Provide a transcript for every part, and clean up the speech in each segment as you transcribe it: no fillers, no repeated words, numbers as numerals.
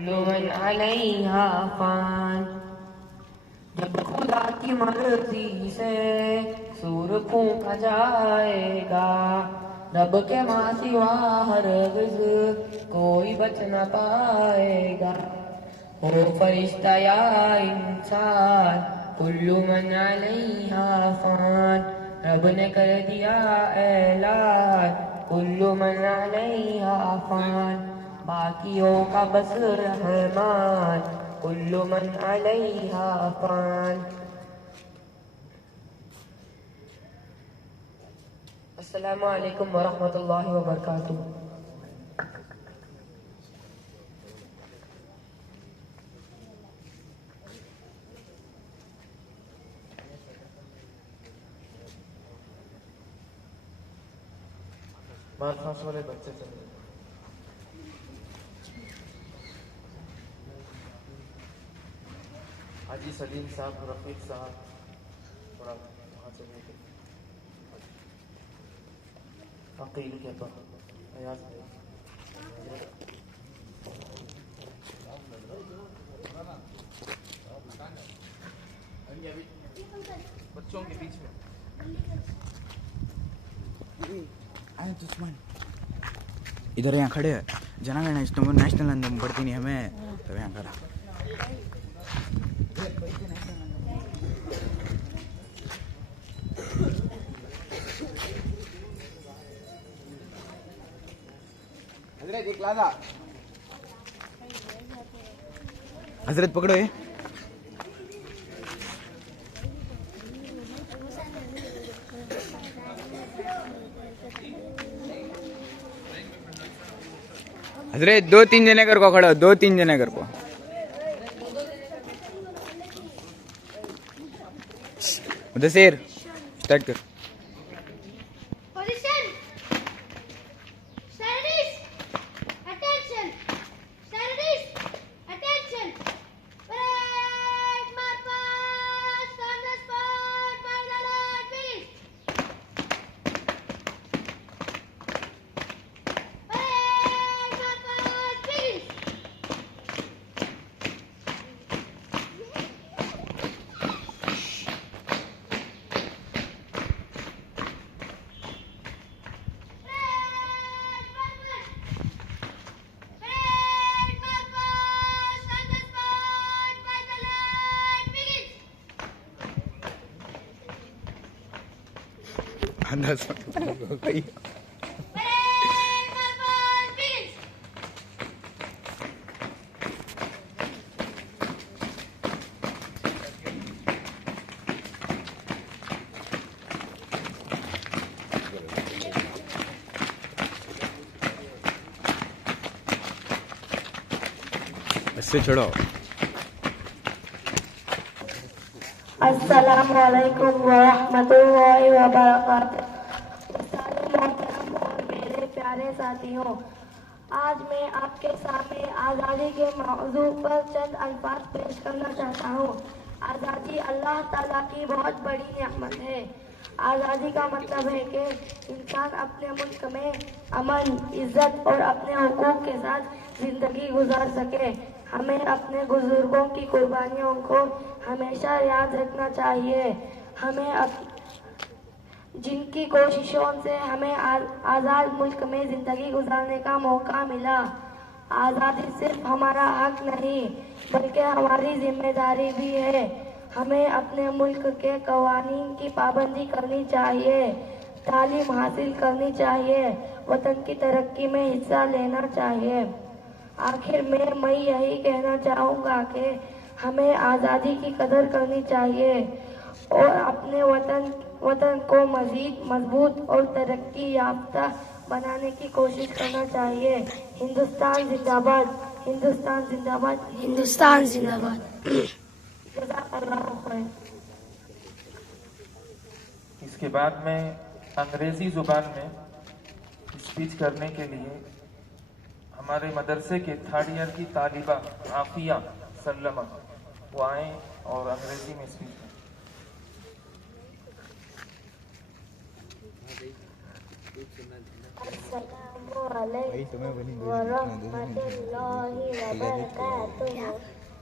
मन अलैहा फान। जब खुदा की मर्जी से सूर फूंका जाएगा, रब के माँ सिवा हरगिज़ कोई बच न पाएगा। हो फरिश्ता या इंसान, कुल्लु मन अलैहा फान। रब ने कर दिया ऐलान, कुल्लु मन अलैहा फान। बाकियों का बस रहमान, कुल्लु मन अलैहा फान। अस्सलामु अलैकुम वरहमतुल्लाहि वबरकातुह। मार्फास वाले बच्चे चल रहे हाजी सलीम साहब, रफीक साहब, थोड़ा वहाँ चलिए थे। अकील के पास अयाज भाई, बच्चों के बीच में इधर यहाँ खड़े हैं जनगणना इस्तुम नेशनल अंदम पढ़ती नहीं हमें, तो यहाँ करा हजरत पकड़ो ये। हजरत 2-3 जने कर को खड़ो, 2-3 जने कर को। मुदस्सिर स्टार्ट कर। इससे छोड़ो। अस्सलामु अलैकुम वरहमतुल्लाहि वबरकातुह। मोहतरम और मेरे प्यारे साथियों, आज मैं आपके सामने आज़ादी के मौजू पर चंद अल्फाज पेश करना चाहता हूँ। आज़ादी अल्लाह ताला की बहुत बड़ी नेमत है। आज़ादी का मतलब है कि इंसान अपने मुल्क में अमन, इज्जत और अपने हुकूक के साथ ज़िंदगी गुजार सके। हमें अपने बुजुर्गों की कुर्बानियों को हमेशा याद रखना चाहिए। जिनकी कोशिशों से हमें आज़ाद मुल्क में ज़िंदगी गुजारने का मौका मिला। आज़ादी सिर्फ हमारा हक नहीं बल्कि हमारी जिम्मेदारी भी है। हमें अपने मुल्क के कवानीन की पाबंदी करनी चाहिए, तालीम हासिल करनी चाहिए, वतन की तरक्की में हिस्सा लेना चाहिए। आखिर में मैं यही कहना चाहूँगा कि हमें आज़ादी की कदर करनी चाहिए और अपने वतन को मज़ीद मजबूत और तरक्की याफ्ता बनाने की कोशिश करना चाहिए। हिंदुस्तान जिंदाबाद, हिंदुस्तान जिंदाबाद, हिंदुस्तान जिंदाबाद। इसके बाद में अंग्रेजी जुबान में स्पीच करने के लिए हमारे मदरसे के 3rd ईयर की तालिबा आफिया सल्लमा वो आए और अंग्रेजी में स्पीच करें। अस्सलामु warahmatullahi wabarakatuh.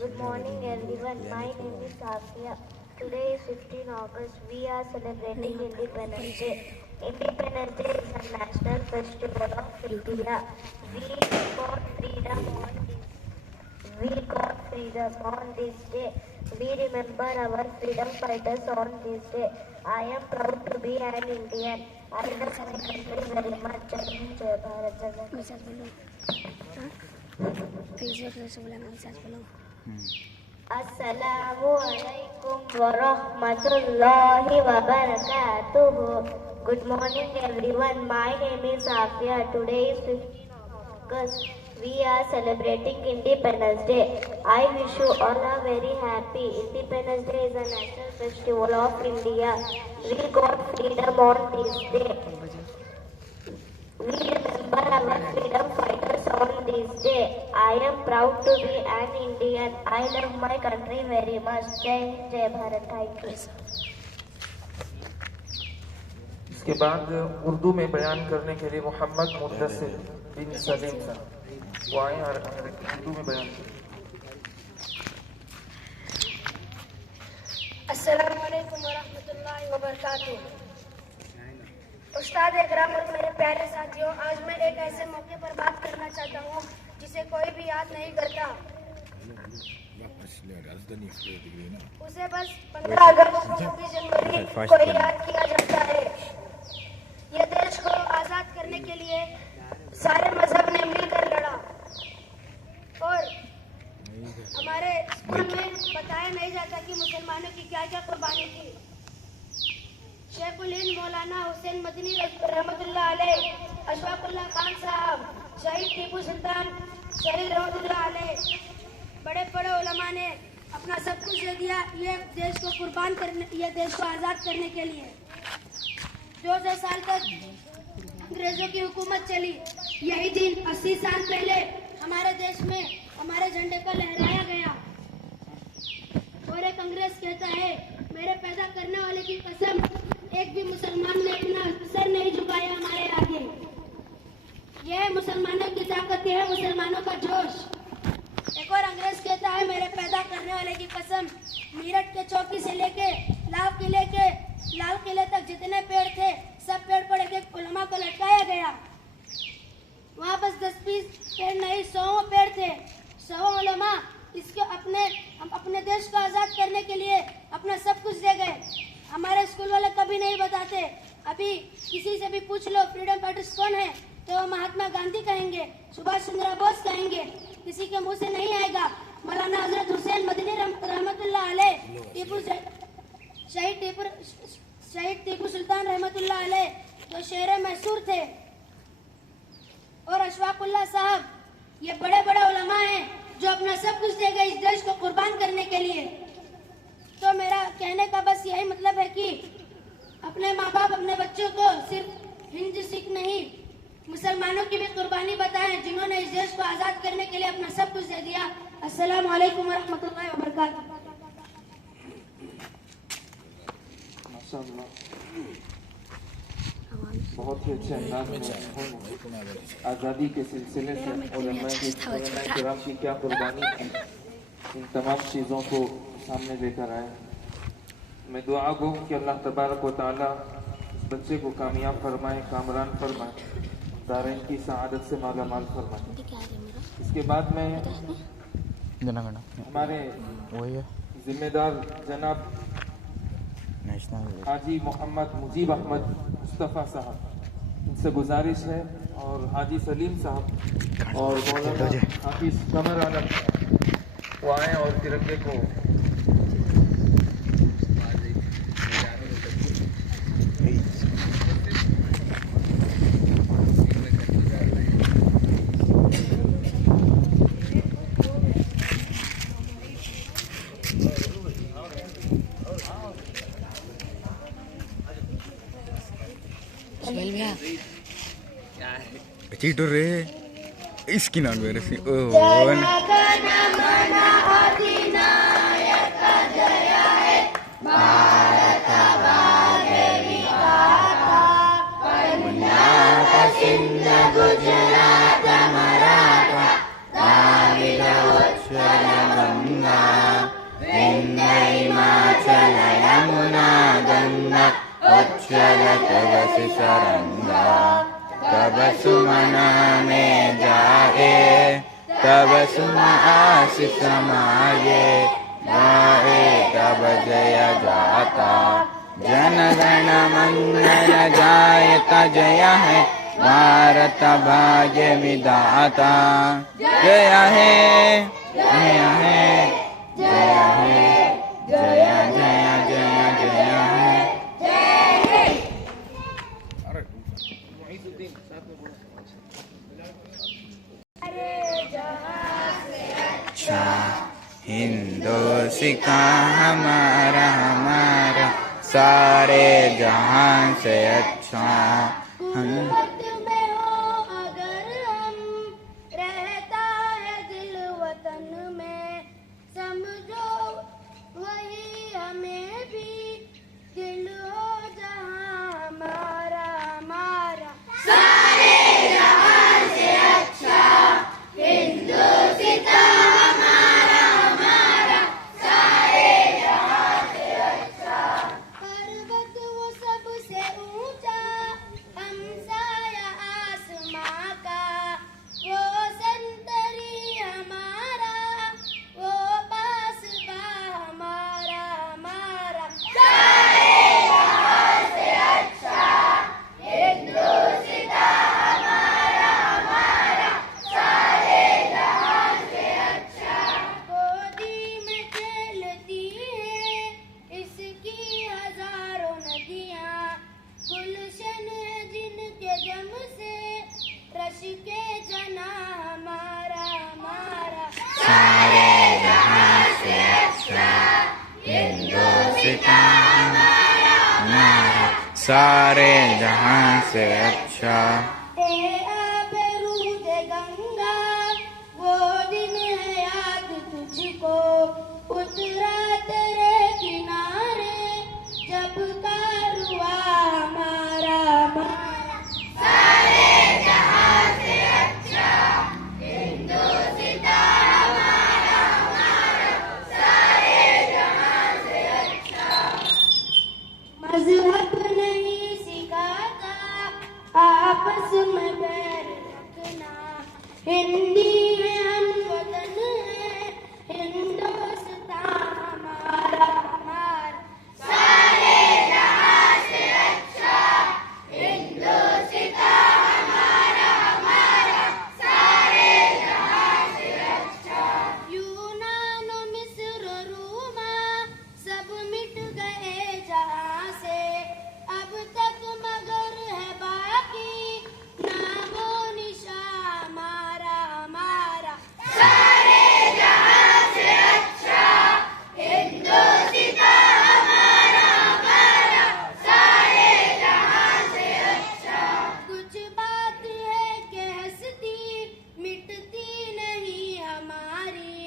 Good morning everyone. My name is Safia. Today is 15 August. We are celebrating Independence Day. Independence Day is a national festival of India. We got freedom on this day. We remember our freedom fighters on this day. I am proud to be an Indian. I love my country very much. Jai Hind, Jai Bharat, Jai Bharat. Assalamu alaikum wa rahmatullahi wa barakatuh. Good morning everyone. My name is Safia. Today is 15 August. We are celebrating Independence Day. I wish you all are very happy. Independence Day is a national festival of India. We got freedom on this day. We remember our freedom fighters on this day. I am proud to be an Indian. I love my country very much. Jai Hind, Jai Bharat. Thank you. इसके बाद उर्दू में बयान करने के लिए मोहम्मद मुद्दसिर बिन सलीम साहब वो आए और उर्दू में बयान करें। अस्सलाम वालेकुम वरहमतुल्लाहि वबरकातुह। उस्ताद इकराम और मेरे प्यारे साथियों, आज मैं एक ऐसे मौके पर बात करना चाहता हूँ जिसे कोई भी याद नहीं करता। उसे बस 15 अगस्त 26 जनवरी को ही याद किया जाता है। ये देश को आजाद करने के लिए सारे मजहब ने मिलकर लड़ा और हमारे स्कूल में बताया नहीं जाता कि मुसलमानों की क्या क्या कुर्बानी थी। शेखुल हिंद मौलाना हुसैन मदनी रहमतुल्लाह अलैह, अशफाकुल्लाह खान साहब, शहीद टीपू सुल्तान शहीद रहमतुल्लाह अलैह, बड़े बड़े उलमा ने अपना सब कुछ दे दिया ये देश को कुर्बान करने, ये देश को आज़ाद करने के लिए। 200 साल तक अंग्रेजों की हुकूमत चली। यही दिन 80 साल पहले हमारे देश में हमारे झंडे को लहराया गया और एक अंग्रेज कहता है, मेरे पैदा करने वाले की कसम, एक भी मुसलमान ने अपना सर नहीं झुकाया हमारे आगे। यह मुसलमानों की ताकत है, मुसलमानों का जोश। एक और अंग्रेज कहता है, मेरे पैदा करने वाले की कसम, मीरठ के चौकी से लेके लाल किले तक जितने पेड़ थे सब पेड़ पर एक एक उलमा को लटकाया गया। वहाँ बस 10-20 पेड़ नहीं, 100 पेड़ थे। 100 उलमा इसको अपने देश को आजाद करने के लिए अपना सब कुछ दे गए। हमारे स्कूल वाले कभी नहीं बताते। अभी किसी से भी पूछ लो फ्रीडम फाइटर्स कौन है तो वो महात्मा गांधी कहेंगे, सुभाष चंद्र बोस कहेंगे, किसी के मुंह से नहीं आएगा। मौलाना हजरत हुसैन मदनी रहमतुल्लाह अलैह, शहीद टीपू सुल्तान रहमतुल्लाह अलैह जो शेर मैसूर थे, और अशफाकुल्लाह साहब, ये बड़े बड़े उलमा हैं जो अपना सब कुछ दे गए इस देश को कुर्बान करने के लिए। तो मेरा कहने का बस यही मतलब है कि अपने माँ बाप अपने बच्चों को सिर्फ हिंदू सिख नहीं, मुसलमानों की भी कुर्बानी बताएं जिन्होंने इस देश को आजाद करने के लिए अपना सब कुछ दे दिया। अस्सलाम वालेकुम वरहमतुल्लाहि वबरकातुह। माशाअल्लाह, बहुत ही अच्छे अंदाज में आज़ादी के सिलसिले से उलमा किराम की क्या कुर्बानी थी, इन तमाम चीज़ों को सामने लेकर आए। मैं दुआ गो कि अल्लाह तबारक व तआला इस बच्चे को कामयाब फरमाए, कामरान फरमाए, दारैन की सआदत से माला माल फरमाए। इसके बाद में हमारे जिम्मेदार जनाब हाजी मोहम्मद मुजीब अहमद मुस्तफ़ा साहब, इनसे गुजारिश है, और हाजी सलीम साहब और मौलाना हाफिज कमर आलम वो आए और तिरंगे को चीटो रे इसकी नान मेरे से ओ सिंध गुजरात चलत बस सरंगा, तब सुमन में जाए, तब सुम आस समाये, गाए तब जय गाता, जन गण मंगल गायता जय है भारत भाग्य विधाता, जय है जय है जय है जय जय जय जय है। अच्छा हिंदोसिका हमारा हमारा, सारे जहां से अच्छा। गुर्बत में हो अगर हम, रहता है दिल वतन में, समझो वही हमें भी दिल हो जहां हमारा हमारा। सारे जहां से अच्छा हिंदुस्तान हमारा हमारा, सारे जहां से अच्छा। पर्वत वो सबसे ऊंचा, हमसाया आसमां का, वो संतरी हमारा, वो बासबा हमारा हमारा। सारे जहां से अच्छा हिंदुस्तान हमारा हमारा, सारे जहां से अच्छा। गोदी में खेलती है इसकी हजारों नदियां, गुलशन है जिनके दम से रश के जना हमारा हमारा। सारे जहां से अच्छा हिंदुस्तान हमारा हमारा, सारे जहां से अच्छा। रूद गंगा वो दिन है याद तुझको, उतरा तेरे किनारे जब कारवां हमारा हमारा। सारे जहां से अच्छा हिंदुस्तान हमारा हमारा, सारे जहां से अच्छा। मजहब नहीं सिखाता आपस में बैर रखना, हिंदी है हम वतन है हिंदुस्तान हमारा हमारा। सारे जहां से अच्छा हिंदुस्तान हमारा हमारा, सारे जहां से अच्छा। यूनान मिस्र रूमा सब मिट गए जहां से, अब तक मगर है बाकी नामो निशा हमारा हमारा। सारे जहां से अच्छा हिंदुस्तान हमारा हमारा, सारे जहां से अच्छा। कुछ बात है कि हंसती मिटती नहीं हमारी,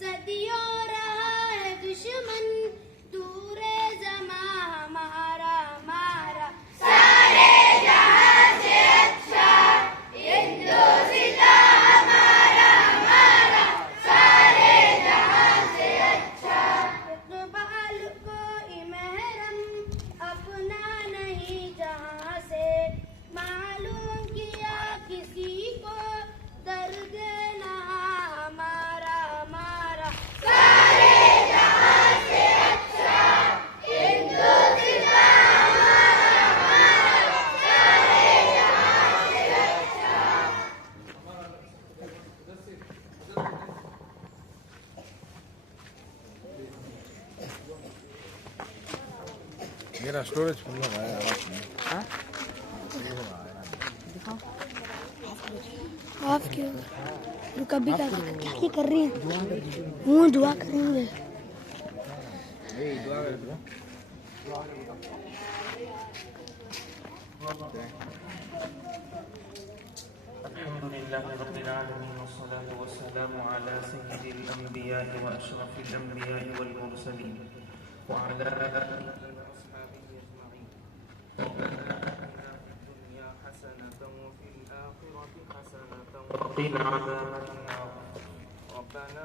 सदियों रहा है दुश्मन दूर जमा हमारा हमारा। सारे जहां से अच्छा हिंदुस्तान हमारा हमारा, सारे जहां से अच्छा। इकबाल कोई महरम अपना नहीं जहां से, मालूम किया किसी को दर्द ना हमारा हमारा। सारे जहां से अच्छा हिंदुस्तान हमारा हमारा, सारे जहां से अच्छा। मेरा स्टोरेज फुल हो रहा है। आप क्यों तू कभी क्या क्या कर रही है? हूँ दुआ करेंगे। अल्हम्दुलिल्लाहि रब्बिल आलमीन वस्सलातु वस्सलामु अला सय्यिदिल अंबिया'i व अशरफिल अंबिया'i वल मुरसलीन व अला आलिहि व अस्हाबिहि अजमईन। रब्बना आतिना फिद दुनिया हसनतन व फिल आखिरति हसनतन व qina adhaban nar। रब्बना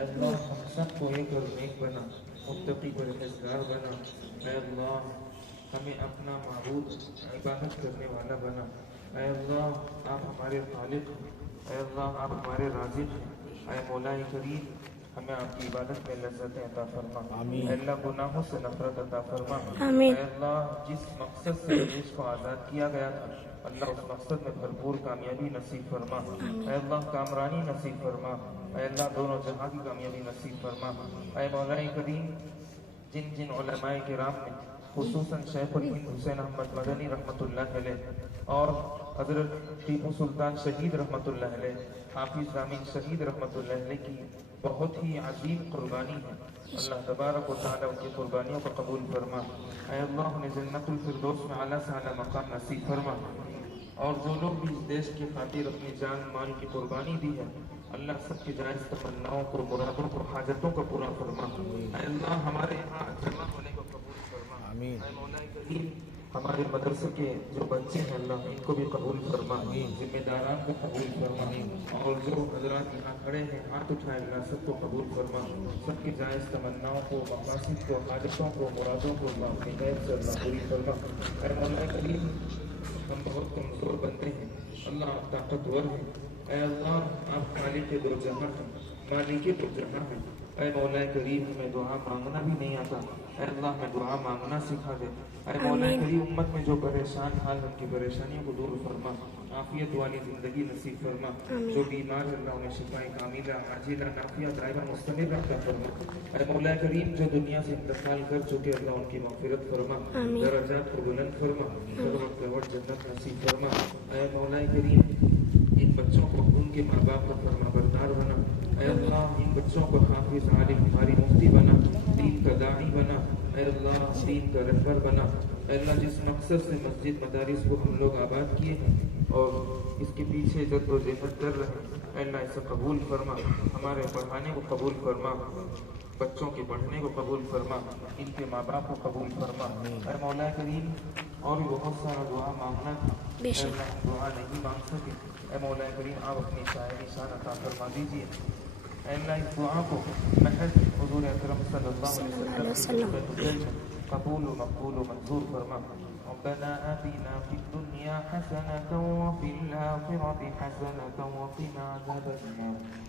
अल्लाह हम सबको एक और नेक बना मुत्तकी परहेज़गार बना अल्लाह हमें अपना माबूद इबादत करने वाला बना अल्लाह आप हमारे खालिक अल्लाह आप हमारे राज़िक़ हैं मौला करीम हमें आपकी इबादत में लज़्ज़तें अता फरमा अल्लाह गुनाहों से नफरत अता फरमा अल्लाह जिस मकसद से देश को आज़ाद किया गया था अल्लाह उस मकसद में भरपूर कामयाबी नसीब फरमा अल्लाह कामरानी नसीब फरमा अल्लाह दोनों जहां की कामयाबी नसीब फरमा मौला करीम जिन जिन उलमाए किराम ने खुसूसन शेखुल हिंद हुसैन अहमद मदनी रहमतुल्लाह अलैह और हजरत टीपू सुल्तान शहीद रहमतुल्लाह अलैह हाफिज रामीन शहीद रहमतुल्लाह अलैह की बहुत ही अजीम कुर्बानी है अल्लाह तबारक व तआला उनकी कुर्बानियों को कबूल फरमा अल्लाह उन्हें जन्नतुल फिरदौस में आला से आला मकाम नसीब फरमा और जो लोग भी इस देश की खातिर अपनी जान माल की कुर्बानी दी है अल्लाह सबकी जायज़ तमन्नाओं को मुरादों को हाजतों को पूरा फरमा अल्लाह हमारे यहाँ जमा होने को कबूल फरमा मौला करीम हमारे मदरसे के जो बच्चे हैं अल्लाह इनको भी कबूल फरमा जिम्मेदारान को कबूल फरमा और जो हजरात यहाँ खड़े हैं हाथ उठाए अल्लाह सबको कबूल फरमा सबकी जायज़ तमन्नाओं को मकासद को हाजतों को मुरादों को अपनी गैर से अल्लाह पूरी फरमा मौला करीम हम बहुत कमज़ोर बंदे हैं अल्लाह आप ताकतवर हैं अल्लाह आप मालिक के दो जहां हैं मालिक के दो जहां हैं मौला करीम हमें दुआ मांगना भी नहीं आता अल्लाह हमें दुआ मांगना सिखा दे मौला करीम उम्मत में जो परेशान हाल उनकी परेशानियों को दूर फरमा आफियत वाली ज़िंदगी नसीब फरमा जो बीमार है अल्लाह उन्हें शिफाए कामिला आजिला नाफिया दायरा मुस्तमिर अता फरमा मौला करीम जो दुनिया से इंतकाल कर चुके अल्लाह उनकी मग़फ़िरत फरमा दर्जात को बुलंद फरमा करवट जन्नत नसीब फरमा मौला करीम इन बच्चों को उनके माँ बाप का फरमा बरदार बना अल्लाह इन बच्चों को हाफिज आलिम हमारी मुफ्ती बना दीन का दाई बना अल्लाह दीन का रहबर बना अल्लाह जिस मकसद से मस्जिद मदारिस को हम लोग आबाद किए हैं और इसके पीछे जद्दोजहद कर रहे हैं अल्लाह इसे कबूल फरमा हमारे पढ़ाने को कबूल फरमा बच्चों के पढ़ने को कबूल फरमा इनके माँ बाप को कबूल फरमा मौला करीम और भी बहुत सारा दुआ मांगना था दुआ नहीं मांग सके मौला करीम आप अपनी शायरी शान अता फरमा दीजिए अल्लाह इस दुआ को महज हुजूर अकरम सल्लल्लाहु अलैहि वसल्लम कबूल मकबूल मंजूर फरमा रब्बना आतिना फिद दुनिया हसनतन व फिल आखिरति हसनतन व क़िना अज़ाबन्नार